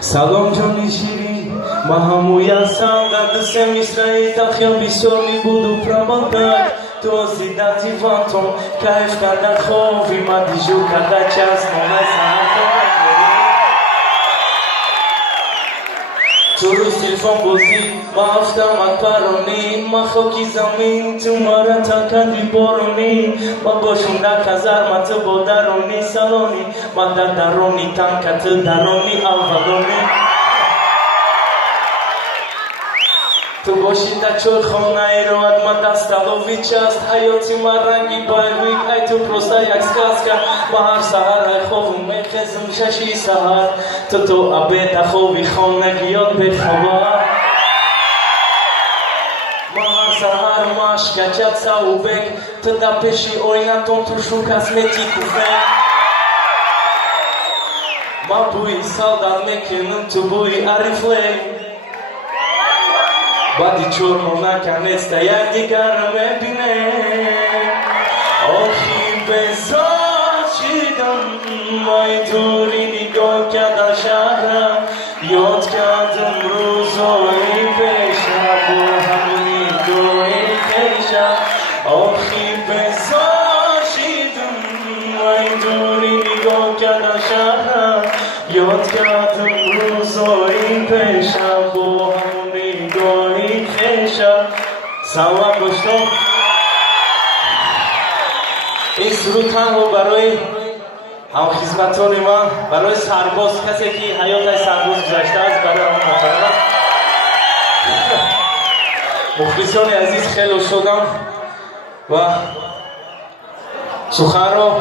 سلام جانی شیرین ما هموی هستم در دستم اسرائیل تخیا بیسوری بود و پرامانگرد تو زیدتی وانتون کیف کردن خوبی ما دیجو کردن چست مانه سهر تو روی تلفن بازی ما افتمت پرونی ما خاکی زمین تو ما را تکندی بارونی ما باشون در کزر ما تو با درونی سالونی ما در درونی تنکت درونی اولونی تو باشی در چور خانه ایراد ما دستالوی چست حیاتی ما رنگی بایوی ای تو پروستا یک سکاس که ما هر سهر های خوب میخزم ششی سهر تو عبید خوبی خانگیات بخواب ما هر سهر ماش گچت ساوبک تو در پیشی اوینتون تو شو کسمتیکو فن ما بوی سالدار میکنم تو بوی عریفلی بادی چور مونکن است یک دیگر ببینه آخی بزار چیدم مای دوری نگاه کردن شهرم یاد کردم روزایی پیشم و همونی دوی خیشم آخی بزار چیدم مای دوری نگاه کردن شهرم یاد کردم روزایی پیشم و همونی دوی خیشم سوا گشتم این سرود تنها برای هم خدمتان من برای سرباز کسی که حیات سرباز گذشته است برای آن مطلب است مخلصان عزیز خیلی شدم و سخن را